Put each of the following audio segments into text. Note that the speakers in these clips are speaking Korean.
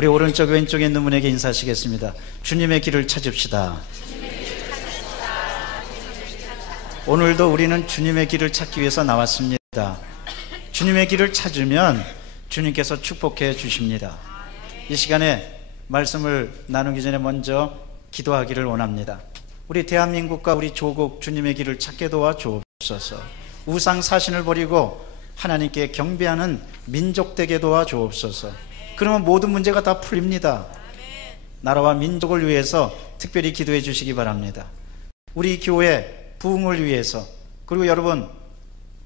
우리 오른쪽 왼쪽에 있는 분에게 인사하시겠습니다. 주님의 길을 찾읍시다. 오늘도 우리는 주님의 길을 찾기 위해서 나왔습니다. 주님의 길을 찾으면 주님께서 축복해 주십니다. 이 시간에 말씀을 나누기 전에 먼저 기도하기를 원합니다. 우리 대한민국과 우리 조국 주님의 길을 찾게 도와 주옵소서. 우상 사신을 버리고 하나님께 경배하는 민족 되게 도와 주옵소서. 그러면 모든 문제가 다 풀립니다. 나라와 민족을 위해서 특별히 기도해 주시기 바랍니다. 우리 교회 부흥을 위해서, 그리고 여러분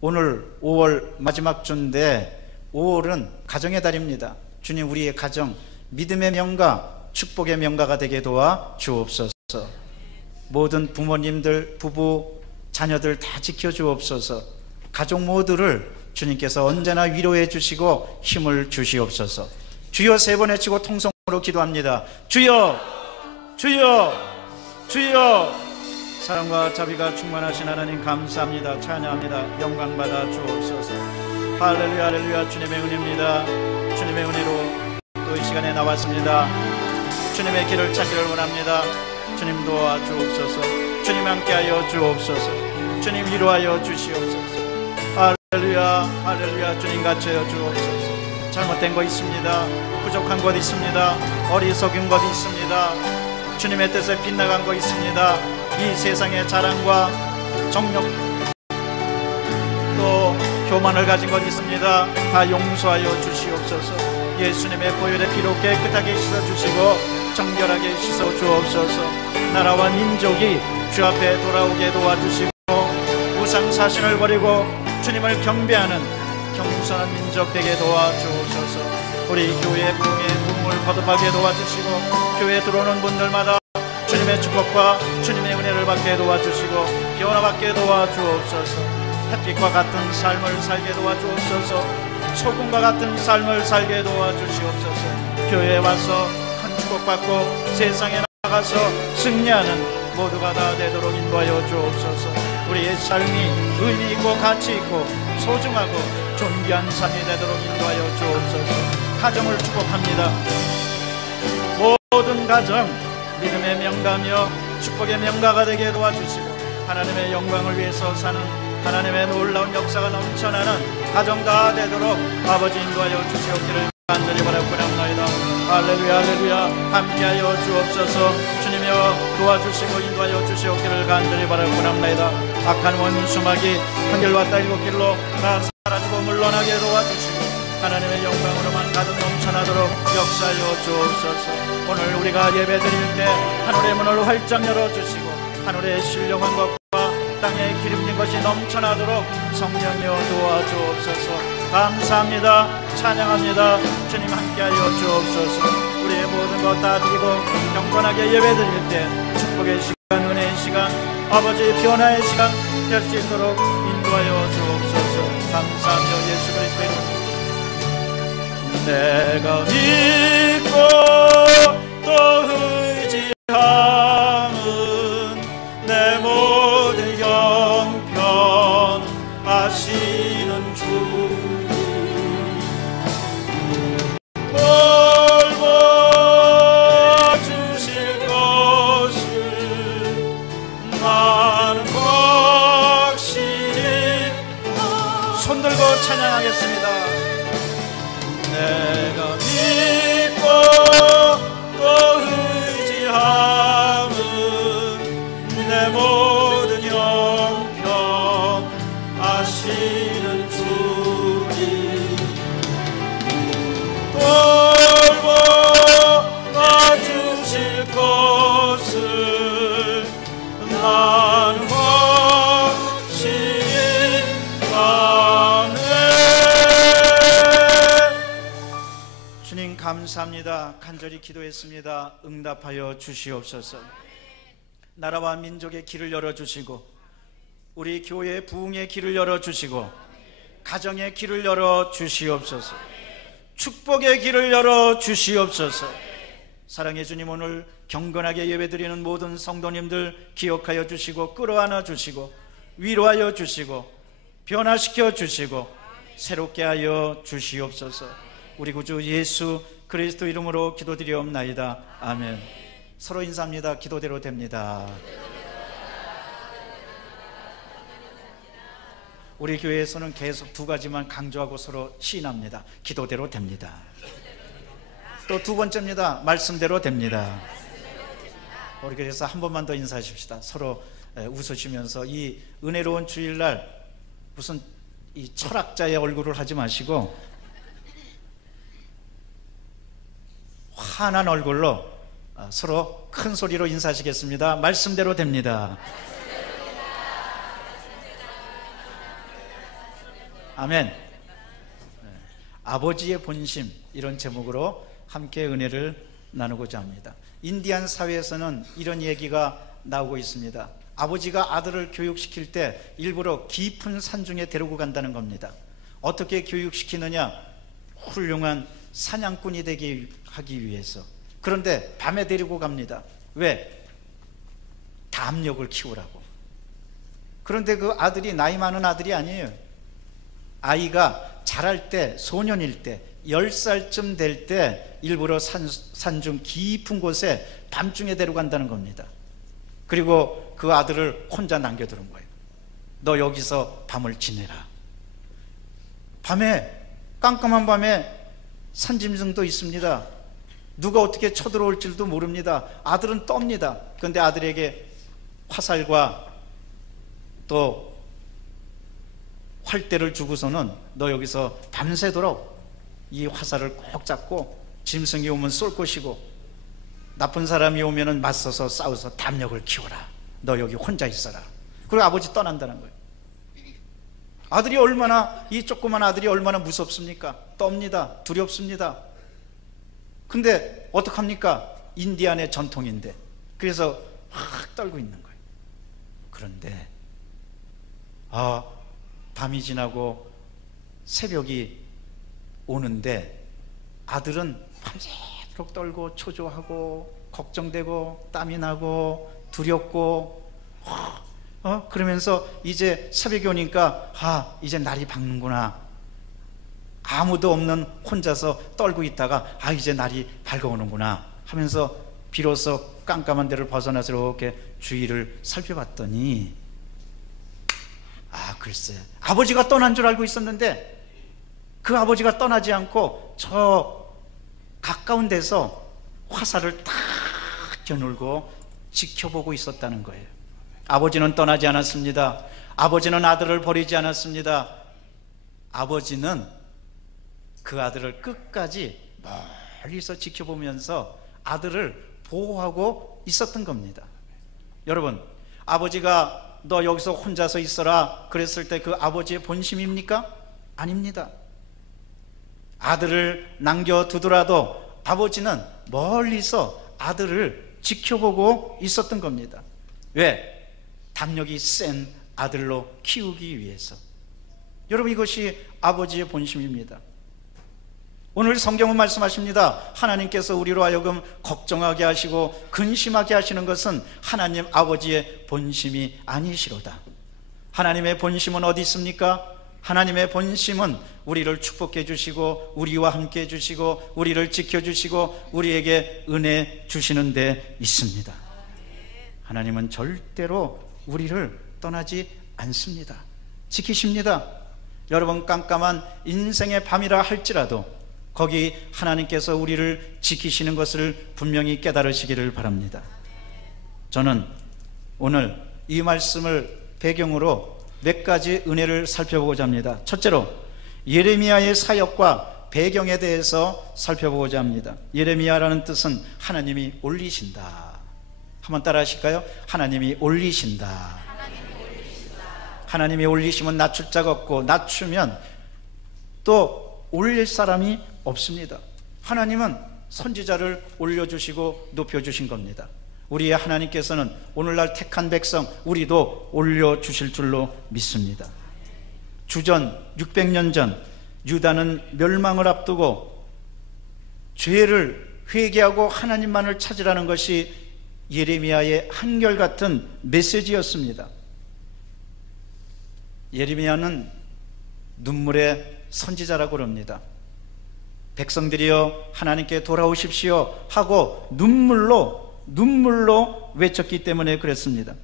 오늘 5월 마지막 주인데 5월은 가정의 달입니다. 주님, 우리의 가정 믿음의 명가, 축복의 명가가 되게 도와 주옵소서. 모든 부모님들, 부부, 자녀들 다 지켜주옵소서. 가족 모두를 주님께서 언제나 위로해 주시고 힘을 주시옵소서. 주여 세 번 외치고 통성으로 기도합니다. 주여, 주여, 주여. 사랑과 자비가 충만하신 하나님 감사합니다. 찬양합니다. 영광 받아 주옵소서. 할렐루야, 할렐루야. 주님의 은혜입니다. 주님의 은혜로 또 이 시간에 나왔습니다. 주님의 길을 찾기를 원합니다. 주님 도와 주옵소서. 주님 함께하여 주옵소서. 주님 위로하여 주시옵소서. 할렐루야, 할렐루야. 주님 같이하여 주옵소서. 잘못된 것 있습니다. 부족한 것 있습니다. 어리석은 것 있습니다. 주님의 뜻에 빗나간 것 있습니다. 이 세상의 자랑과 정욕 또 교만을 가진 것 있습니다. 다 용서하여 주시옵소서. 예수님의 보혈의 피로 깨끗하게 씻어주시고 정결하게 씻어 주옵소서. 나라와 민족이 주 앞에 돌아오게 도와주시고 우상 사신을 버리고 주님을 경배하는 겸손한 민족 되게 도와주옵소서. 우리 교회 부흥을 거듭하게 도와주시고 교회에 들어오는 분들마다 주님의 축복과 주님의 은혜를 받게 도와주시고 변화받게 도와주옵소서. 햇빛과 같은 삶을 살게 도와주옵소서. 소금과 같은 삶을 살게 도와주시옵소서. 교회에 와서 큰 축복받고 세상에 나가서 승리하는 모두가 다 되도록 인도하여 주옵소서. 우리의 삶이 의미 있고 가치 있고 소중하고 존귀한 삶이 되도록 인도하여 주옵소서. 가정을 축복합니다. 모든 가정 믿음의 명가며 축복의 명가가 되게 도와주시고 하나님의 영광을 위해서 사는 하나님의 놀라운 역사가 넘쳐나는 가정 다 되도록 아버지 인도하여 주시옵기를 간절히 바라옵나이다. 할렐루야, 할렐루야. 함께하여 주옵소서. 주님이여 도와주시고 인도하여 주시옵기를 간절히 바라옵나이다. 악한 원수막이 한결 왔다 일곱 길로 다 사라지고 물러나게 도와주시고 하나님의 영광으로만 가득 넘쳐나도록 역사하여 주옵소서. 오늘 우리가 예배 드릴 때 하늘의 문을 활짝 열어주시고 하늘의 신령한 것과 땅에 기름진 것이 넘쳐나도록 성령이여 도와주옵소서. 감사합니다. 찬양합니다. 주님 함께하여 주옵소서. 우리의 모든 것 다 드리고 경건하게 예배 드릴 때 축복의 시간, 은혜의 시간, 아버지 변화의 시간 될 수 있도록 인도하여 주옵소서. 감사하며 예수 그리스도의 이름으로 내가 믿고 또 의지함은 내 모든 형편 아시는 주 돌보주실 것을 나는 확신히 손 들고 찬양하겠습니다. 내가 믿고 또 의지함은 내 모든 형편 아시는 주니 돌보아 주실 것을 나는 확신히 아네. 주님 감사합니다. 간절히 기도했습니다. 응답하여 주시옵소서. 나라와 민족의 길을 열어주시고 우리 교회의 부흥의 길을 열어주시고 가정의 길을 열어주시옵소서. 축복의 길을 열어주시옵소서. 사랑의 주님, 오늘 경건하게 예배드리는 모든 성도님들 기억하여 주시고 끌어안아 주시고 위로하여 주시고 변화시켜 주시고 새롭게 하여 주시옵소서. 우리 구주 예수 그리스도 이름으로 기도드리옵나이다. 아멘. 서로 인사합니다. 기도대로 됩니다. 우리 교회에서는 계속 두 가지만 강조하고 서로 시인합니다. 기도대로 됩니다. 또 두 번째입니다. 말씀대로 됩니다. 우리 그래서 한 번만 더 인사하십시다. 서로 웃으시면서 이 은혜로운 주일날 무슨 이 철학자의 얼굴을 하지 마시고 환한 얼굴로 서로 큰 소리로 인사하시겠습니다. 말씀대로 됩니다. 아멘. 아버지의 본심, 이런 제목으로 함께 은혜를 나누고자 합니다. 인디안 사회에서는 이런 얘기가 나오고 있습니다. 아버지가 아들을 교육시킬 때 일부러 깊은 산중에 데리고 간다는 겁니다. 어떻게 교육시키느냐? 훌륭한 사냥꾼이 되게 하기 위해서. 그런데 밤에 데리고 갑니다. 왜? 담력을 키우라고. 그런데 그 아들이 나이 많은 아들이 아니에요. 아이가 자랄 때, 소년일 때, 10살쯤 될 때 일부러 산중 깊은 곳에 밤중에 데려간다는 겁니다. 그리고 그 아들을 혼자 남겨두는 거예요. 너 여기서 밤을 지내라. 밤에, 깜깜한 밤에 산짐승도 있습니다. 누가 어떻게 쳐들어올지도 모릅니다. 아들은 떱니다. 그런데 아들에게 화살과 또 활대를 주고서는 너 여기서 밤새도록 이 화살을 꼭 잡고 짐승이 오면 쏠 것이고 나쁜 사람이 오면 맞서서 싸워서 담력을 키워라. 너 여기 혼자 있어라. 그리고 아버지 떠난다는 거예요. 아들이 얼마나, 이 조그만 아들이 얼마나 무섭습니까? 떱니다. 두렵습니다. 근데 어떡합니까? 인디안의 전통인데. 그래서 확 떨고 있는 거예요. 그런데 밤이 지나고 새벽이 오는데 아들은 밤새도록 떨고 초조하고 걱정되고 땀이 나고 두렵고 그러면서 이제 새벽이 오니까 이제 날이 밝는구나. 아무도 없는 혼자서 떨고 있다가 이제 날이 밝아오는구나 하면서 비로소 깜깜한 데를 벗어나서 이렇게 주위를 살펴봤더니 글쎄, 아버지가 떠난 줄 알고 있었는데 그 아버지가 떠나지 않고 저 가까운 데서 화살을 탁 겨누고 지켜보고 있었다는 거예요. 아버지는 떠나지 않았습니다. 아버지는 아들을 버리지 않았습니다. 아버지는 그 아들을 끝까지 멀리서 지켜보면서 아들을 보호하고 있었던 겁니다. 여러분, 아버지가 너 여기서 혼자서 있어라 그랬을 때 그 아버지의 본심입니까? 아닙니다. 아들을 남겨두더라도 아버지는 멀리서 아들을 지켜보고 있었던 겁니다. 왜? 담력이 센 아들로 키우기 위해서. 여러분, 이것이 아버지의 본심입니다. 오늘 성경은 말씀하십니다. 하나님께서 우리로 하여금 걱정하게 하시고 근심하게 하시는 것은 하나님 아버지의 본심이 아니시로다. 하나님의 본심은 어디 있습니까? 하나님의 본심은 우리를 축복해 주시고 우리와 함께 해 주시고 우리를 지켜 주시고 우리에게 은혜 주시는 데 있습니다. 하나님은 절대로 우리를 떠나지 않습니다. 지키십니다. 여러분, 깜깜한 인생의 밤이라 할지라도 거기 하나님께서 우리를 지키시는 것을 분명히 깨달으시기를 바랍니다. 저는 오늘 이 말씀을 배경으로 몇 가지 은혜를 살펴보고자 합니다. 첫째로 예레미야의 사역과 배경에 대해서 살펴보고자 합니다. 예레미야라는 뜻은 하나님이 올리신다. 한번 따라 하실까요? 하나님이 올리신다. 하나님이 올리시면 낮출 자가 없고 낮추면 또 올릴 사람이 없습니다. 하나님은 선지자를 올려주시고 높여주신 겁니다. 우리의 하나님께서는 오늘날 택한 백성 우리도 올려주실 줄로 믿습니다. 주전 600년 전 유다는 멸망을 앞두고 죄를 회개하고 하나님만을 찾으라는 것이 예레미야의 한결같은 메시지였습니다. 예레미야는 눈물의 선지자라고 그럽니다. 백성들이여 하나님께 돌아오십시오 하고 눈물로 외쳤기 때문에 그랬습니다.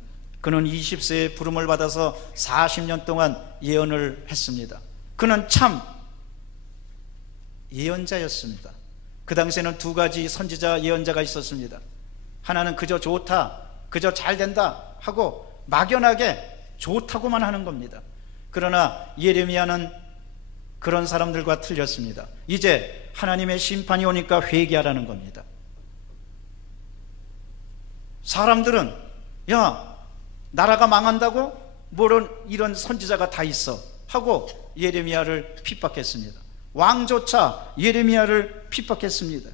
그는 20세에 부름을 받아서 40년 동안 예언을 했습니다. 그는 참 예언자였습니다. 그 당시에는 두 가지 선지자 예언자가 있었습니다. 하나는 그저 좋다, 그저 잘 된다 하고 막연하게 좋다고만 하는 겁니다. 그러나 예레미야는 그런 사람들과 틀렸습니다. 이제 하나님의 심판이 오니까 회개하라는 겁니다. 사람들은 야, 나라가 망한다고? 이런 선지자가 다 있어 하고 예레미야를 핍박했습니다. 왕조차 예레미야를 핍박했습니다.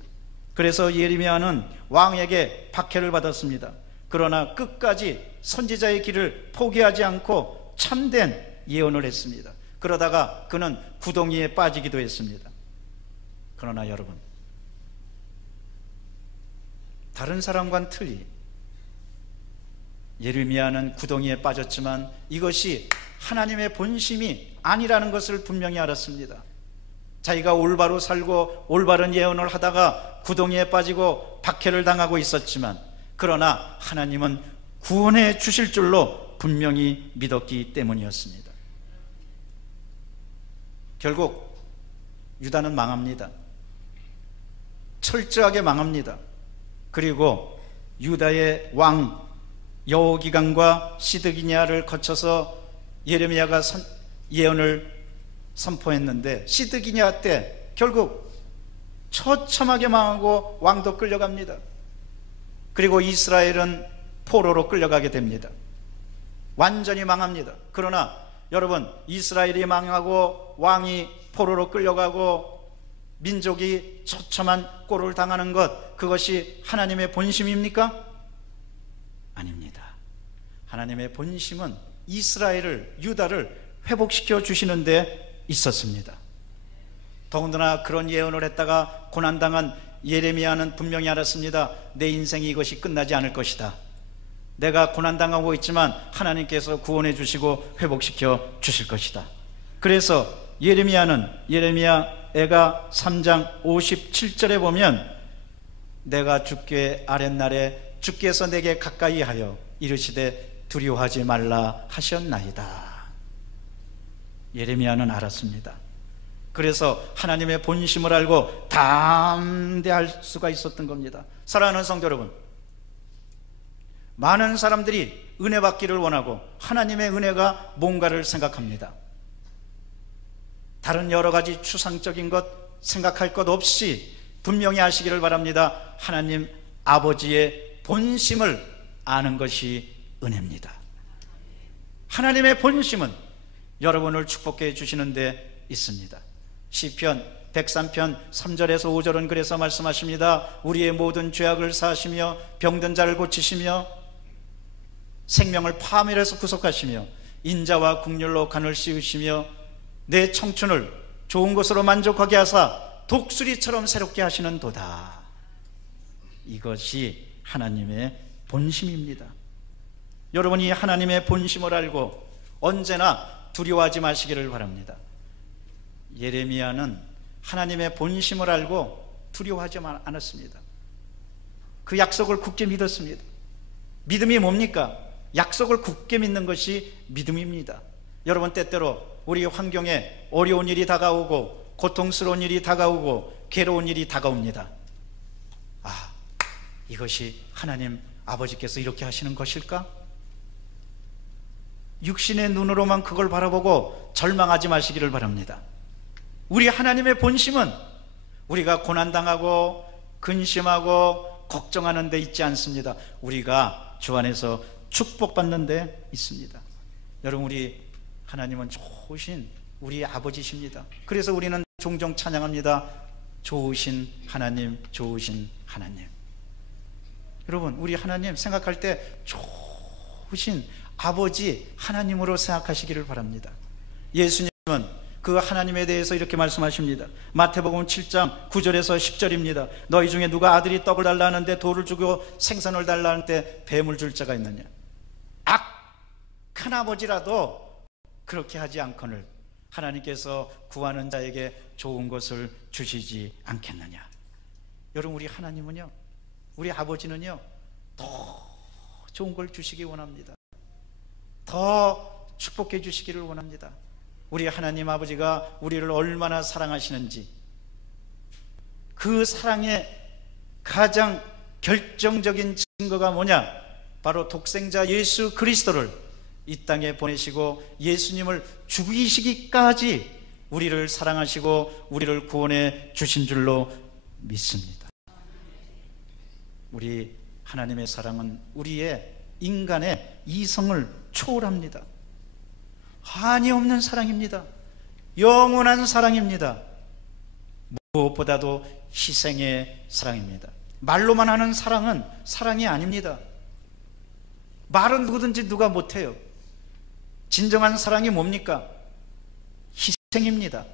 그래서 예레미야는 왕에게 박해를 받았습니다. 그러나 끝까지 선지자의 길을 포기하지 않고 참된 예언을 했습니다. 그러다가 그는 구덩이에 빠지기도 했습니다. 그러나 여러분, 다른 사람과는 틀리 예레미야는 구덩이에 빠졌지만 이것이 하나님의 본심이 아니라는 것을 분명히 알았습니다. 자기가 올바로 살고 올바른 예언을 하다가 구덩이에 빠지고 박해를 당하고 있었지만, 그러나 하나님은 구원해 주실 줄로 분명히 믿었기 때문이었습니다. 결국 유다는 망합니다. 철저하게 망합니다. 그리고 유다의 왕 여호기강과 시드기냐를 거쳐서 예레미야가 예언을 선포했는데, 시드기냐 때 결국 처참하게 망하고 왕도 끌려갑니다. 그리고 이스라엘은 포로로 끌려가게 됩니다. 완전히 망합니다. 그러나 여러분, 이스라엘이 망하고 왕이 포로로 끌려가고 민족이 처참한 꼴을 당하는 것, 그것이 하나님의 본심입니까? 아닙니다. 하나님의 본심은 이스라엘을, 유다를 회복시켜 주시는 데 있었습니다. 더군다나 그런 예언을 했다가 고난당한 예레미야는 분명히 알았습니다. 내 인생이 이것이 끝나지 않을 것이다. 내가 고난당하고 있지만 하나님께서 구원해 주시고 회복시켜 주실 것이다. 그래서 예레미야 애가 3장 57절에 보면 내가 주께 아랫날에 주께서 내게 가까이 하여 이르시되 두려워하지 말라 하셨나이다. 예레미야는 알았습니다. 그래서 하나님의 본심을 알고 담대할 수가 있었던 겁니다. 사랑하는 성도 여러분, 많은 사람들이 은혜 받기를 원하고 하나님의 은혜가 뭔가를 생각합니다. 다른 여러 가지 추상적인 것 생각할 것 없이 분명히 아시기를 바랍니다. 하나님 아버지의 본심을 아는 것이 은혜입니다. 하나님의 본심은 여러분을 축복해 주시는 데 있습니다. 시편 103편 3절에서 5절은 그래서 말씀하십니다. 우리의 모든 죄악을 사하시며 병든 자를 고치시며 생명을 파멸해서 구속하시며 인자와 국률로 간을 씌우시며 내 청춘을 좋은 것으로 만족하게 하사 독수리처럼 새롭게 하시는 도다. 이것이 하나님의 본심입니다. 여러분이 하나님의 본심을 알고 언제나 두려워하지 마시기를 바랍니다. 예레미야는 하나님의 본심을 알고 두려워하지 않았습니다. 그 약속을 굳게 믿었습니다. 믿음이 뭡니까? 약속을 굳게 믿는 것이 믿음입니다. 여러분, 때때로 우리 환경에 어려운 일이 다가오고 고통스러운 일이 다가오고 괴로운 일이 다가옵니다. 아, 이것이 하나님 아버지께서 이렇게 하시는 것일까? 육신의 눈으로만 그걸 바라보고 절망하지 마시기를 바랍니다. 우리 하나님의 본심은 우리가 고난당하고 근심하고 걱정하는 데 있지 않습니다. 우리가 주 안에서 축복받는 데 있습니다. 여러분, 우리 하나님은 좋으신 우리 아버지십니다. 그래서 우리는 종종 찬양합니다. 좋으신 하나님, 좋으신 하나님. 여러분, 우리 하나님 생각할 때 좋으신 아버지 하나님으로 생각하시기를 바랍니다. 예수님은 그 하나님에 대해서 이렇게 말씀하십니다. 마태복음 7장 9절에서 10절입니다. 너희 중에 누가 아들이 떡을 달라 하는데 돌을 주고 생선을 달라 하는데 뱀을 줄 자가 있느냐? 악한 아버지라도 그렇게 하지 않거늘 하나님께서 구하는 자에게 좋은 것을 주시지 않겠느냐. 여러분, 우리 하나님은요, 우리 아버지는요, 더 좋은 걸 주시기 원합니다. 더 축복해 주시기를 원합니다. 우리 하나님 아버지가 우리를 얼마나 사랑하시는지, 그 사랑의 가장 결정적인 증거가 뭐냐? 바로 독생자 예수 그리스도를 이 땅에 보내시고 예수님을 죽이시기까지 우리를 사랑하시고 우리를 구원해 주신 줄로 믿습니다. 우리 하나님의 사랑은 우리의 인간의 이성을 초월합니다. 한이 없는 사랑입니다. 영원한 사랑입니다. 무엇보다도 희생의 사랑입니다. 말로만 하는 사랑은 사랑이 아닙니다. 말은 누구든지 누가 못해요. 진정한 사랑이 뭡니까? 희생입니다.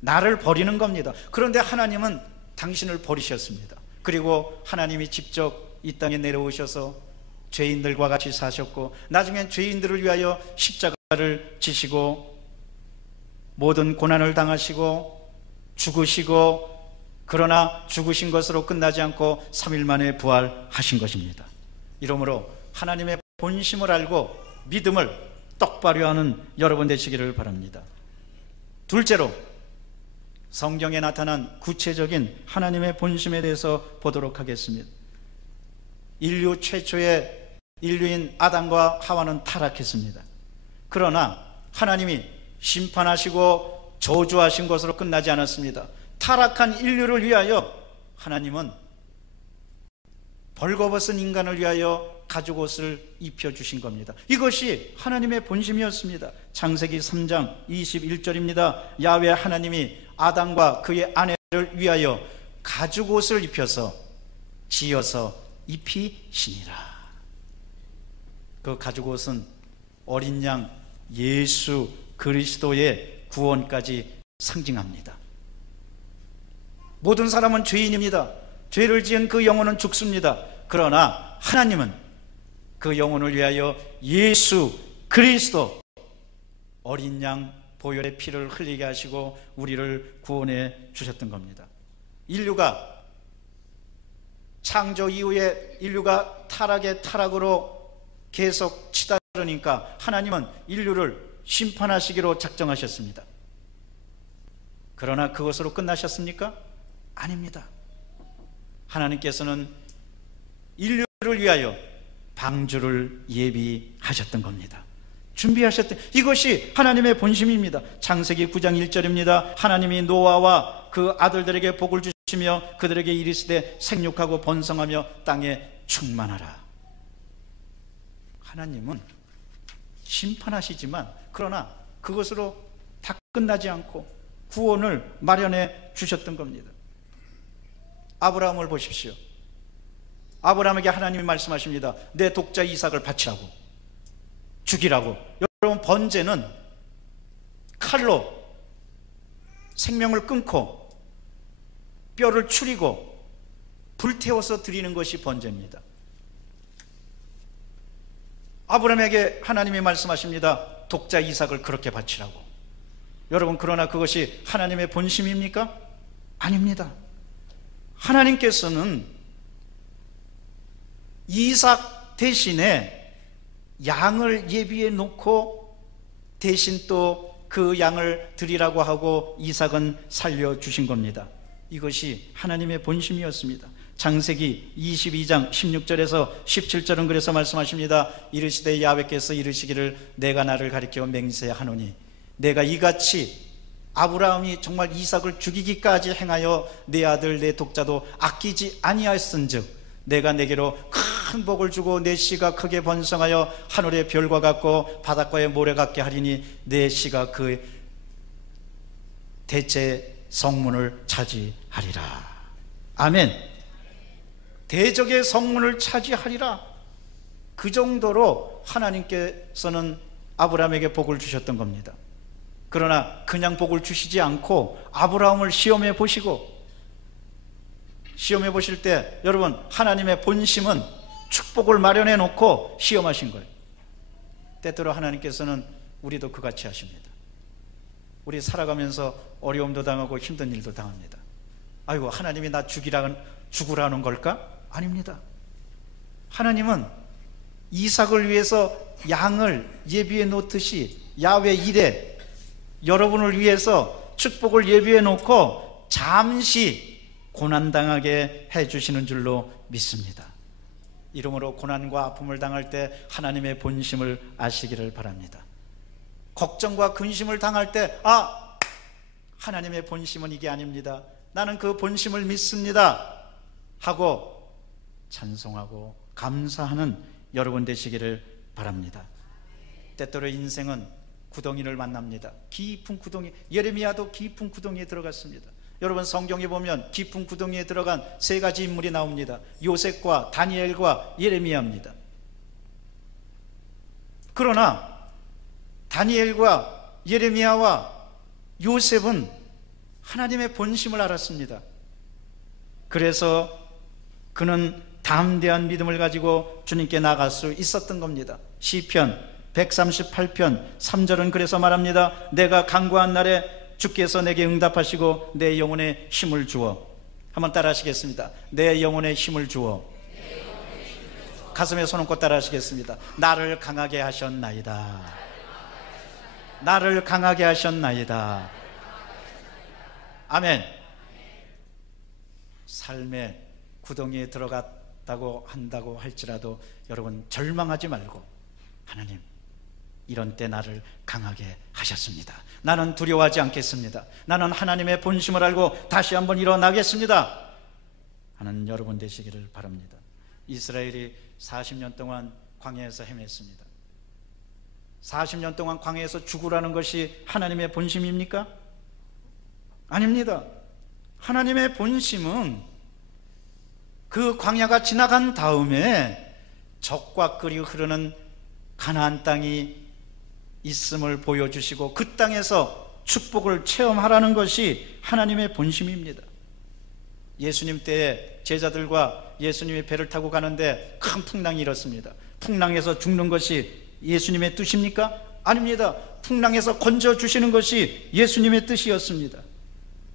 나를 버리는 겁니다. 그런데 하나님은 당신을 버리셨습니다. 그리고 하나님이 직접 이 땅에 내려오셔서 죄인들과 같이 사셨고, 나중엔 죄인들을 위하여 십자가를 지시고 모든 고난을 당하시고 죽으시고, 그러나 죽으신 것으로 끝나지 않고 3일 만에 부활하신 것입니다. 이러므로 하나님의 본심을 알고 믿음을 똑바로 하는 여러분 되시기를 바랍니다. 둘째로, 성경에 나타난 구체적인 하나님의 본심에 대해서 보도록 하겠습니다. 인류 최초의 인류인 아담과 하와는 타락했습니다. 그러나 하나님이 심판하시고 저주하신 것으로 끝나지 않았습니다. 타락한 인류를 위하여 하나님은 벌거벗은 인간을 위하여 가죽옷을 입혀주신 겁니다. 이것이 하나님의 본심이었습니다. 창세기 3장 21절입니다. 야훼 하나님이 아담과 그의 아내를 위하여 가죽옷을 입혀서 지어서 입히시니라. 그 가죽옷은 어린 양 예수 그리스도의 구원까지 상징합니다. 모든 사람은 죄인입니다. 죄를 지은 그 영혼은 죽습니다. 그러나 하나님은 그 영혼을 위하여 예수 그리스도 어린 양 보혈의 피를 흘리게 하시고 우리를 구원해 주셨던 겁니다. 인류가 창조 이후에 인류가 타락의 타락으로 계속 치달으니까 하나님은 인류를 심판하시기로 작정하셨습니다. 그러나 그것으로 끝나셨습니까? 아닙니다. 하나님께서는 인류를 위하여 방주를 예비하셨던 겁니다. 준비하셨던, 이것이 하나님의 본심입니다. 창세기 9장 1절입니다. 하나님이 노아와 그 아들들에게 복을 주시며 그들에게 이르시되 생육하고 번성하며 땅에 충만하라. 하나님은 심판하시지만 그러나 그것으로 다 끝나지 않고 구원을 마련해 주셨던 겁니다. 아브라함을 보십시오. 아브라함에게 하나님이 말씀하십니다. 내 독자 이삭을 바치라고, 죽이라고. 여러분, 번제는 칼로 생명을 끊고 뼈를 추리고 불태워서 드리는 것이 번제입니다. 아브라함에게 하나님이 말씀하십니다. 독자 이삭을 그렇게 바치라고. 여러분, 그러나 그것이 하나님의 본심입니까? 아닙니다. 하나님께서는 이삭 대신에 양을 예비해 놓고 대신 또 그 양을 드리라고 하고 이삭은 살려주신 겁니다. 이것이 하나님의 본심이었습니다. 창세기 22장 16절에서 17절은 그래서 말씀하십니다. 이르시되 야훼께서 이르시기를 내가 나를 가리켜 맹세하노니 내가 이같이 아브라함이 정말 이삭을 죽이기까지 행하여 내 아들 내 독자도 아끼지 아니하였은즉 내가 내게로 큰 복을 주고 내 씨가 크게 번성하여 하늘의 별과 같고 바닷가의 모래 같게 하리니 내 씨가 그 대체 성문을 차지하리라. 아멘. 대적의 성문을 차지하리라. 그 정도로 하나님께서는 아브라함에게 복을 주셨던 겁니다. 그러나 그냥 복을 주시지 않고 아브라함을 시험해 보시고, 시험해 보실 때 여러분, 하나님의 본심은 축복을 마련해 놓고 시험하신 거예요. 때때로 하나님께서는 우리도 그같이 하십니다. 우리 살아가면서 어려움도 당하고 힘든 일도 당합니다. 아이고, 하나님이 나 죽으라는 걸까? 아닙니다. 하나님은 이삭을 위해서 양을 예비해 놓듯이 야훼 이레, 여러분을 위해서 축복을 예비해 놓고 잠시 고난당하게 해주시는 줄로 믿습니다. 이러므로 고난과 아픔을 당할 때 하나님의 본심을 아시기를 바랍니다. 걱정과 근심을 당할 때 하나님의 본심은 이게 아닙니다, 나는 그 본심을 믿습니다 하고 찬송하고 감사하는 여러분 되시기를 바랍니다. 때때로 인생은 구덩이를 만납니다. 깊은 구덩이, 예레미야도 깊은 구덩이에 들어갔습니다. 여러분 성경에 보면 깊은 구덩이에 들어간 세 가지 인물이 나옵니다. 요셉과 다니엘과 예레미야입니다. 그러나 다니엘과 예레미야와 요셉은 하나님의 본심을 알았습니다. 그래서 그는 담대한 믿음을 가지고 주님께 나갈 수 있었던 겁니다. 시편 138편 3절은 그래서 말합니다. 내가 간구한 날에 주께서 내게 응답하시고 내 영혼에 힘을 주어. 한번 따라 하시겠습니다. 내 영혼에 힘을 주어. 가슴에 손 얹고 따라 하시겠습니다. 나를 강하게 하셨나이다. 나를 강하게 하셨나이다. 아멘. 삶의 구덩이에 들어갔다고 한다고 할지라도 여러분 절망하지 말고, 하나님 이런 때 나를 강하게 하셨습니다. 나는 두려워하지 않겠습니다. 나는 하나님의 본심을 알고 다시 한번 일어나겠습니다 하는 여러분 되시기를 바랍니다. 이스라엘이 40년 동안 광야에서 헤맸습니다. 40년 동안 광야에서 죽으라는 것이 하나님의 본심입니까? 아닙니다. 하나님의 본심은 그 광야가 지나간 다음에 적과 끓이 흐르는 가나안 땅이 있음을 보여주시고 그 땅에서 축복을 체험하라는 것이 하나님의 본심입니다. 예수님 때에 제자들과 예수님의 배를 타고 가는데 큰 풍랑이 일었습니다. 풍랑에서 죽는 것이 예수님의 뜻입니까? 아닙니다. 풍랑에서 건져주시는 것이 예수님의 뜻이었습니다.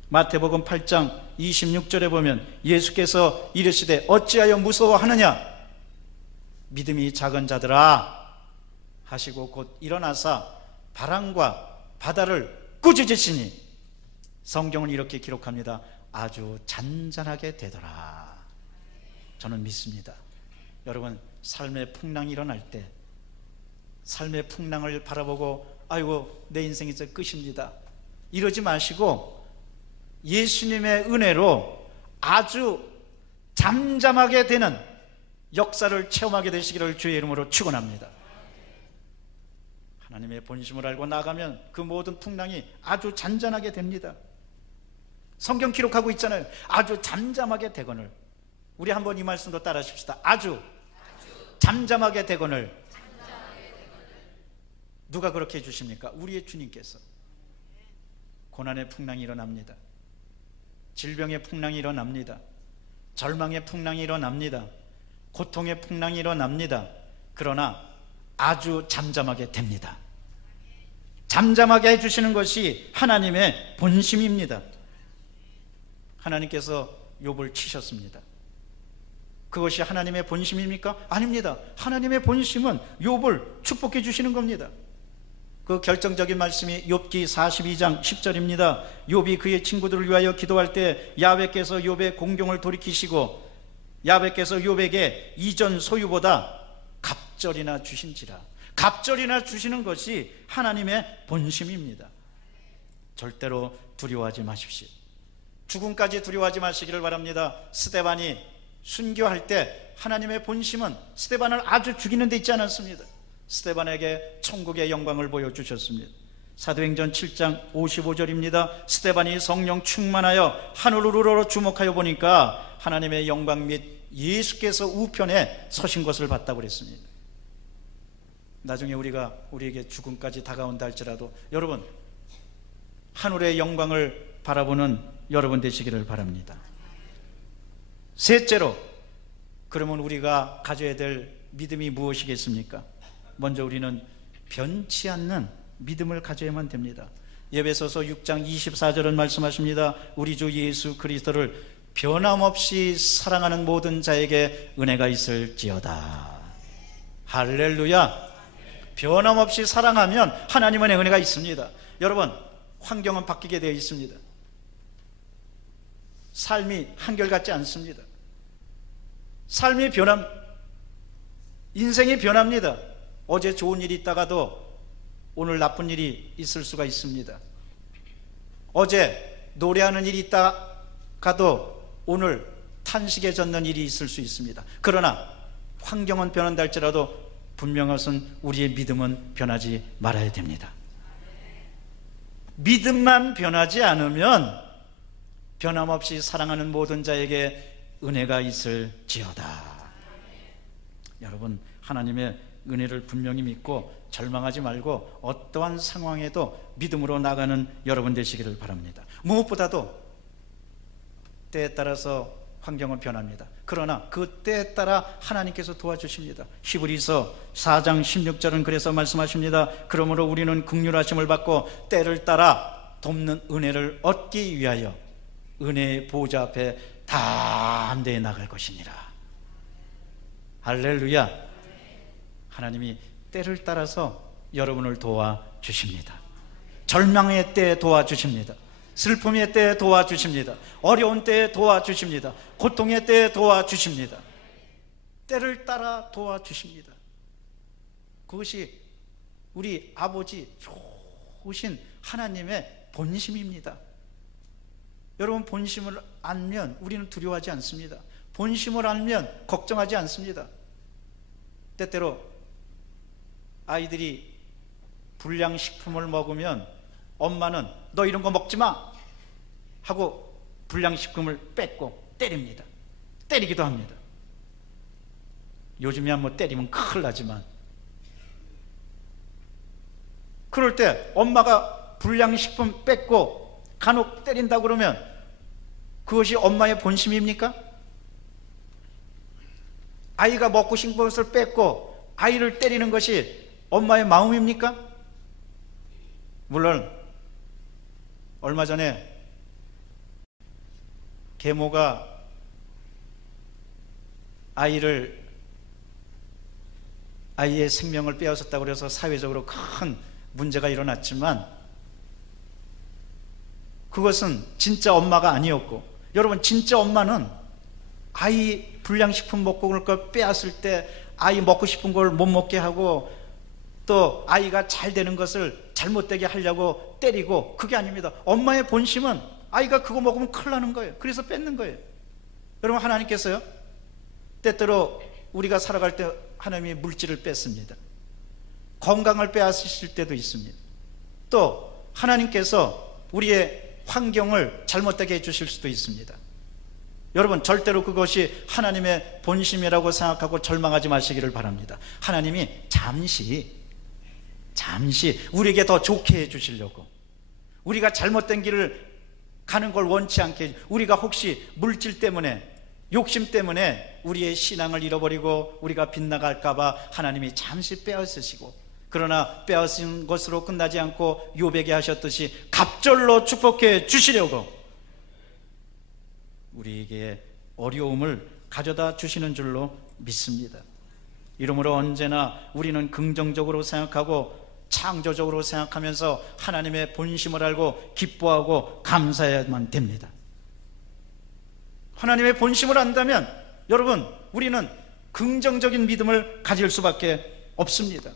마태복음 8장 26절에 보면 예수께서 이르시되 어찌하여 무서워하느냐, 믿음이 작은 자들아 하시고 곧 일어나사 바람과 바다를 꾸짖으시니, 성경은 이렇게 기록합니다. 아주 잔잔하게 되더라. 저는 믿습니다. 여러분 삶의 풍랑이 일어날 때, 삶의 풍랑을 바라보고 아이고 내 인생이 이제 끝입니다 이러지 마시고 예수님의 은혜로 아주 잠잠하게 되는 역사를 체험하게 되시기를 주의 이름으로 축원합니다. 하나님의 본심을 알고 나가면 그 모든 풍랑이 아주 잔잔하게 됩니다. 성경 기록하고 있잖아요. 아주 잠잠하게 되거늘. 우리 한번 이 말씀도 따라 하십시다. 아주 잠잠하게 되거늘. 누가 그렇게 해주십니까? 우리의 주님께서. 고난의 풍랑이 일어납니다. 질병의 풍랑이 일어납니다. 절망의 풍랑이 일어납니다. 고통의 풍랑이 일어납니다. 그러나 아주 잠잠하게 됩니다. 잠잠하게 해주시는 것이 하나님의 본심입니다. 하나님께서 욥을 치셨습니다. 그것이 하나님의 본심입니까? 아닙니다. 하나님의 본심은 욥을 축복해 주시는 겁니다. 그 결정적인 말씀이 욥기 42장 10절입니다. 욥이 그의 친구들을 위하여 기도할 때 야훼께서 욥의 공경을 돌이키시고 야훼께서 욥에게 이전 소유보다 갑절이나 주신지라. 갑절이나 주시는 것이 하나님의 본심입니다. 절대로 두려워하지 마십시오. 죽음까지 두려워하지 마시기를 바랍니다. 스데반이 순교할 때 하나님의 본심은 스데반을 아주 죽이는 데 있지 않았습니다. 스데반에게 천국의 영광을 보여주셨습니다. 사도행전 7장 55절입니다. 스데반이 성령 충만하여 하늘으로 주목하여 보니까 하나님의 영광 및 예수께서 우편에 서신 것을 봤다고 그랬습니다. 나중에 우리에게 죽음까지 다가온다 할지라도 여러분 하늘의 영광을 바라보는 여러분 되시기를 바랍니다. 셋째로, 그러면 우리가 가져야 될 믿음이 무엇이겠습니까? 먼저 우리는 변치 않는 믿음을 가져야만 됩니다. 에베소서 6장 24절은 말씀하십니다. 우리 주 예수 그리스도를 변함없이 사랑하는 모든 자에게 은혜가 있을지어다. 할렐루야. 변함없이 사랑하면 하나님의 은혜가 있습니다. 여러분, 환경은 바뀌게 되어 있습니다. 삶이 한결같지 않습니다. 삶이 인생이 변합니다. 어제 좋은 일이 있다가도 오늘 나쁜 일이 있을 수가 있습니다. 어제 노래하는 일이 있다가도 오늘 탄식에 젖는 일이 있을 수 있습니다. 그러나 환경은 변한다 할지라도 분명한 것은 우리의 믿음은 변하지 말아야 됩니다. 믿음만 변하지 않으면 변함없이 사랑하는 모든 자에게 은혜가 있을지어다. 여러분, 하나님의 은혜를 분명히 믿고 절망하지 말고 어떠한 상황에도 믿음으로 나가는 여러분 되시기를 바랍니다. 무엇보다도 때에 따라서 환경은 변합니다. 그러나 그 때에 따라 하나님께서 도와주십니다. 히브리서 4장 16절은 그래서 말씀하십니다. 그러므로 우리는 긍휼하심을 받고 때를 따라 돕는 은혜를 얻기 위하여 은혜의 보좌 앞에 담대히 나갈 것이니라. 할렐루야. 하나님이 때를 따라서 여러분을 도와주십니다. 절망의 때에 도와주십니다. 슬픔의 때에 도와주십니다. 어려운 때에 도와주십니다. 고통의 때에 도와주십니다. 때를 따라 도와주십니다. 그것이 우리 아버지 좋으신 하나님의 본심입니다. 여러분, 본심을 알면 우리는 두려워하지 않습니다. 본심을 알면 걱정하지 않습니다. 때때로 아이들이 불량식품을 먹으면 엄마는 너 이런 거 먹지 마 하고 불량식품을 뺏고 때립니다. 때리기도 합니다. 요즘이야 뭐 때리면 큰일 나지만, 그럴 때 엄마가 불량식품 뺏고 간혹 때린다 그러면 그것이 엄마의 본심입니까? 아이가 먹고 싶은 것을 뺏고 아이를 때리는 것이 엄마의 마음입니까? 물론 얼마 전에 계모가 아이의 생명을 빼앗았다고 해서 사회적으로 큰 문제가 일어났지만 그것은 진짜 엄마가 아니었고, 여러분, 진짜 엄마는 아이 불량식품 먹고 그럴 걸 빼앗을 때 아이 먹고 싶은 걸 못 먹게 하고 또 아이가 잘 되는 것을 잘못되게 하려고 때리고, 그게 아닙니다. 엄마의 본심은 아이가 그거 먹으면 큰일 나는 거예요. 그래서 뺏는 거예요. 여러분, 하나님께서요, 때때로 우리가 살아갈 때 하나님이 물질을 뺏습니다. 건강을 빼앗으실 때도 있습니다. 또 하나님께서 우리의 환경을 잘못되게 해주실 수도 있습니다. 여러분, 절대로 그것이 하나님의 본심이라고 생각하고 절망하지 마시기를 바랍니다. 하나님이 잠시 우리에게 더 좋게 해주시려고, 우리가 잘못된 길을 가는 걸 원치 않게, 우리가 혹시 물질 때문에, 욕심 때문에 우리의 신앙을 잃어버리고 우리가 빗나갈까봐 하나님이 잠시 빼앗으시고, 그러나 빼앗은 것으로 끝나지 않고 요백이 하셨듯이 갑절로 축복해 주시려고 우리에게 어려움을 가져다 주시는 줄로 믿습니다. 이러므로 언제나 우리는 긍정적으로 생각하고 창조적으로 생각하면서 하나님의 본심을 알고 기뻐하고 감사해야만 됩니다. 하나님의 본심을 안다면 여러분, 우리는 긍정적인 믿음을 가질 수밖에 없습니다.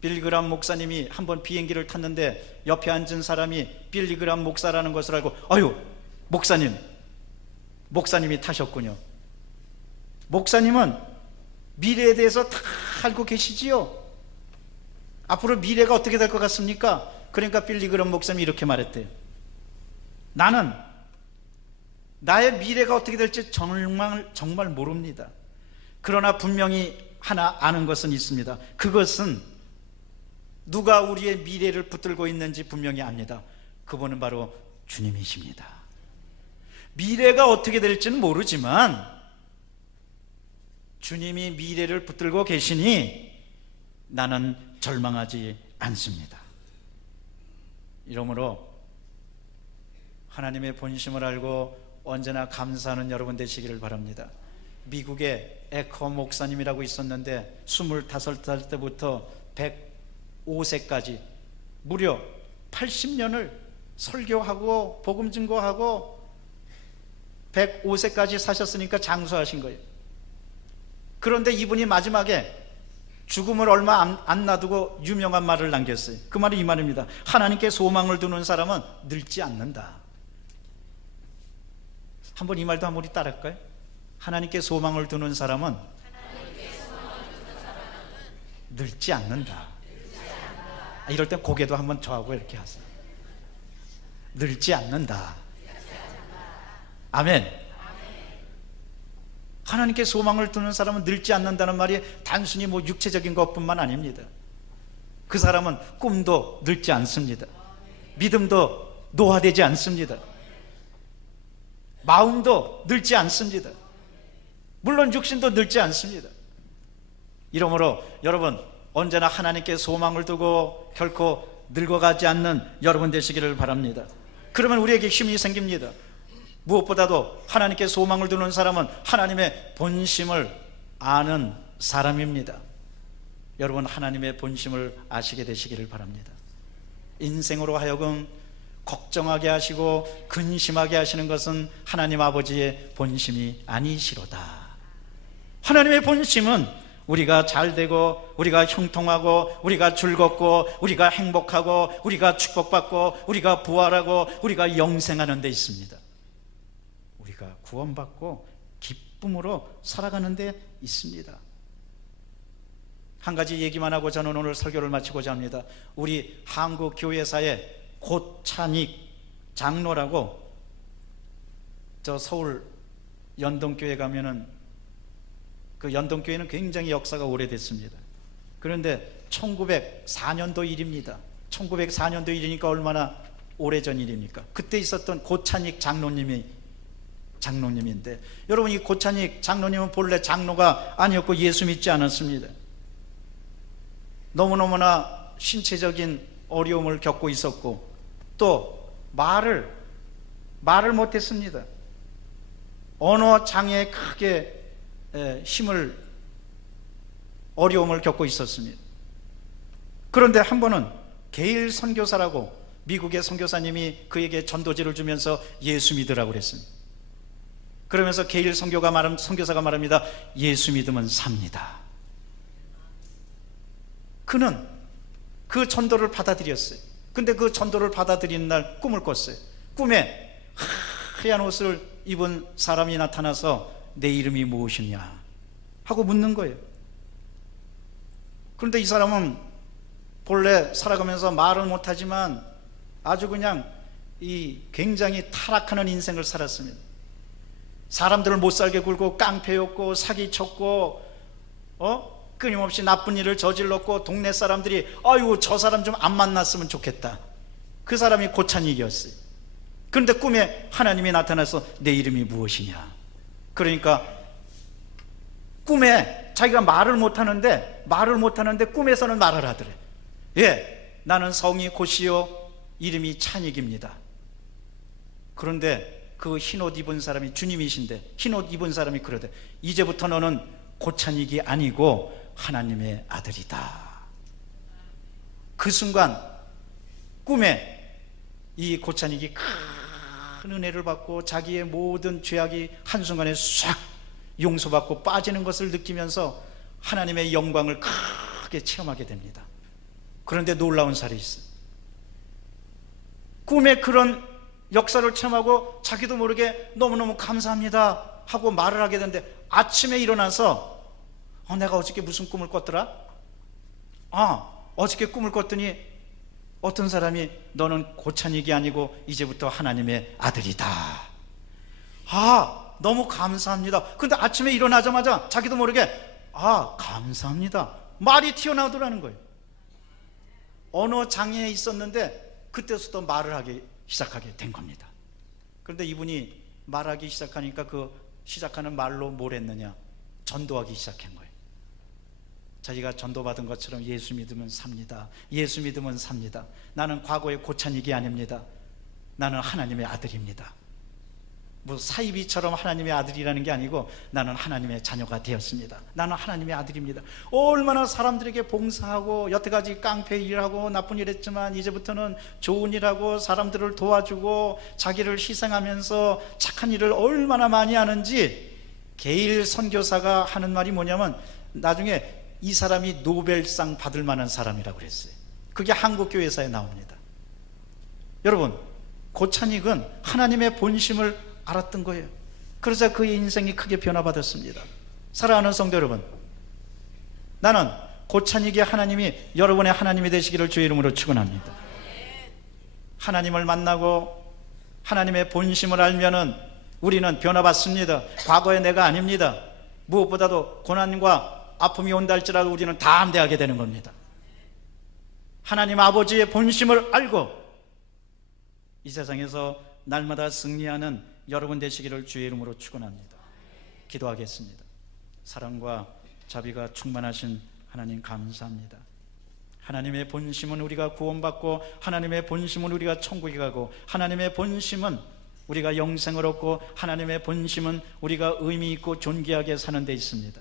빌리그람 목사님이 한번 비행기를 탔는데 옆에 앉은 사람이 빌리그람 목사라는 것을 알고, 아유, 목사님이 타셨군요. 목사님은 미래에 대해서 다 알고 계시지요. 앞으로 미래가 어떻게 될 것 같습니까? 그러니까 빌리그람 목사님이 이렇게 말했대요. 나는 나의 미래가 어떻게 될지 정말 모릅니다. 그러나 분명히 하나 아는 것은 있습니다. 그것은 누가 우리의 미래를 붙들고 있는지 분명히 압니다. 그분은 바로 주님이십니다. 미래가 어떻게 될지는 모르지만 주님이 미래를 붙들고 계시니 나는 절망하지 않습니다. 이러므로 하나님의 본심을 알고 언제나 감사하는 여러분 되시기를 바랍니다. 미국에 에커 목사님이라고 있었는데 25살 때부터 105세까지 무려 80년을 설교하고 복음 증거하고 105세까지 사셨으니까 장수하신 거예요. 그런데 이분이 마지막에 죽음을 얼마 안 놔두고 유명한 말을 남겼어요. 그 말이 이 말입니다. 하나님께 소망을 두는 사람은 늙지 않는다. 한번 이 말도 한번 우리 따라할까요? 하나님께 소망을 두는 사람은 늙지 않는다. 이럴 땐 고개도 한번 저하고 이렇게 하세요. 늙지 않는다. 아멘. 하나님께 소망을 두는 사람은 늙지 않는다는 말이 단순히 육체적인 것뿐만 아닙니다. 그 사람은 꿈도 늙지 않습니다. 믿음도 노화되지 않습니다. 마음도 늙지 않습니다. 물론 육신도 늙지 않습니다. 이러므로 여러분 언제나 하나님께 소망을 두고 결코 늙어가지 않는 여러분 되시기를 바랍니다. 그러면 우리에게 힘이 생깁니다. 무엇보다도 하나님께 소망을 두는 사람은 하나님의 본심을 아는 사람입니다. 여러분 하나님의 본심을 아시게 되시기를 바랍니다. 인생으로 하여금 걱정하게 하시고 근심하게 하시는 것은 하나님 아버지의 본심이 아니시로다. 하나님의 본심은 우리가 잘되고 우리가 형통하고 우리가 즐겁고 우리가 행복하고 우리가 축복받고 우리가 부활하고 우리가 영생하는 데 있습니다. 우리가 구원받고 기쁨으로 살아가는 데 있습니다. 한 가지 얘기만 하고 저는 오늘 설교를 마치고자 합니다. 우리 한국 교회사에 고찬익 장로라고 저 서울 연동교회 가면은 그 연동교회는 굉장히 역사가 오래됐습니다. 그런데 1904년도 일입니다. 1904년도 일이니까 얼마나 오래전 일입니까? 그때 있었던 고찬익 장로님인데 여러분 이 고찬익 장로님은 본래 장로가 아니었고 예수 믿지 않았습니다. 너무너무나 신체적인 어려움을 겪고 있었고 또 말을 못했습니다. 언어 장애에 크게 어려움을 겪고 있었습니다. 그런데 한 번은 게일 선교사라고 미국의 선교사님이 그에게 전도지를 주면서 예수 믿으라고 그랬습니다. 그러면서 게일 선교사가 말합니다. 예수 믿으면 삽니다. 그는 그 전도를 받아들였어요. 근데 그 전도를 받아들이는 날 꿈을 꿨어요. 꿈에 하얀 옷을 입은 사람이 나타나서 내 이름이 무엇이냐 하고 묻는 거예요. 그런데 이 사람은 본래 살아가면서 말은 못하지만 아주 그냥 이 굉장히 타락하는 인생을 살았습니다. 사람들을 못살게 굴고 깡패였고 사기쳤고 끊임없이 나쁜 일을 저질렀고 동네 사람들이 아유 저 사람 좀 안 만났으면 좋겠다. 그 사람이 고찬익이었어요. 그런데 꿈에 하나님이 나타나서 내 이름이 무엇이냐. 그러니까 꿈에 자기가 말을 못하는데 꿈에서는 말을 하더래. 예, 나는 성이 고시요 이름이 찬익입니다. 그런데 그 흰옷 입은 사람이 주님이신데 흰옷 입은 사람이 그러대. 이제부터 너는 고찬익이 아니고 하나님의 아들이다. 그 순간 꿈에 이 고찬익이 큰 은혜를 받고 자기의 모든 죄악이 한순간에 싹 용서받고 빠지는 것을 느끼면서 하나님의 영광을 크게 체험하게 됩니다. 그런데 놀라운 사실이 있어요. 꿈에 그런 역사를 체험하고 자기도 모르게 너무너무 감사합니다 하고 말을 하게 되는데 아침에 일어나서 내가 어저께 무슨 꿈을 꿨더라? 어저께 꿈을 꿨더니 어떤 사람이 너는 고찬익이 아니고 이제부터 하나님의 아들이다. 너무 감사합니다. 근데 아침에 일어나자마자 자기도 모르게 감사합니다 말이 튀어나오더라는 거예요. 언어 장애에 있었는데 그때부터 말을 하기 시작하게 된 겁니다. 그런데 이분이 말하기 시작하니까 그 시작하는 말로 뭘 했느냐? 전도하기 시작한 거예요. 자기가 전도받은 것처럼 예수 믿으면 삽니다. 예수 믿으면 삽니다. 나는 과거의 고찬익이 아닙니다. 나는 하나님의 아들입니다. 뭐 사이비처럼 하나님의 아들이라는 게 아니고 나는 하나님의 자녀가 되었습니다. 나는 하나님의 아들입니다. 얼마나 사람들에게 봉사하고 여태까지 깡패 일하고 나쁜 일 했지만 이제부터는 좋은 일하고 사람들을 도와주고 자기를 희생하면서 착한 일을 얼마나 많이 하는지, 게일 선교사가 하는 말이 뭐냐면 나중에 이 사람이 노벨상 받을 만한 사람이라고 그랬어요. 그게 한국교회사에 나옵니다. 여러분, 고찬익은 하나님의 본심을 알았던 거예요. 그러자 그의 인생이 크게 변화받았습니다. 사랑하는 성도 여러분, 나는 고찬익의 하나님이 여러분의 하나님이 되시기를 주의 이름으로 축원합니다. 하나님을 만나고 하나님의 본심을 알면은 우리는 변화받습니다. 과거의 내가 아닙니다. 무엇보다도 고난과 아픔이 온다 할지라도 우리는 담대하게 되는 겁니다. 하나님 아버지의 본심을 알고 이 세상에서 날마다 승리하는 여러분 되시기를 주의 이름으로 축원합니다. 기도하겠습니다. 사랑과 자비가 충만하신 하나님 감사합니다. 하나님의 본심은 우리가 구원받고, 하나님의 본심은 우리가 천국에 가고, 하나님의 본심은 우리가 영생을 얻고, 하나님의 본심은 우리가 의미 있고 존귀하게 사는 데 있습니다.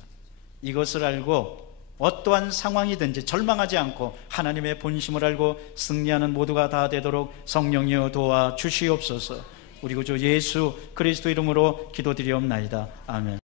이것을 알고 어떠한 상황이든지 절망하지 않고 하나님의 본심을 알고 승리하는 모두가 다 되도록 성령이여 도와 주시옵소서. 우리 구주 예수 그리스도 이름으로 기도드리옵나이다. 아멘.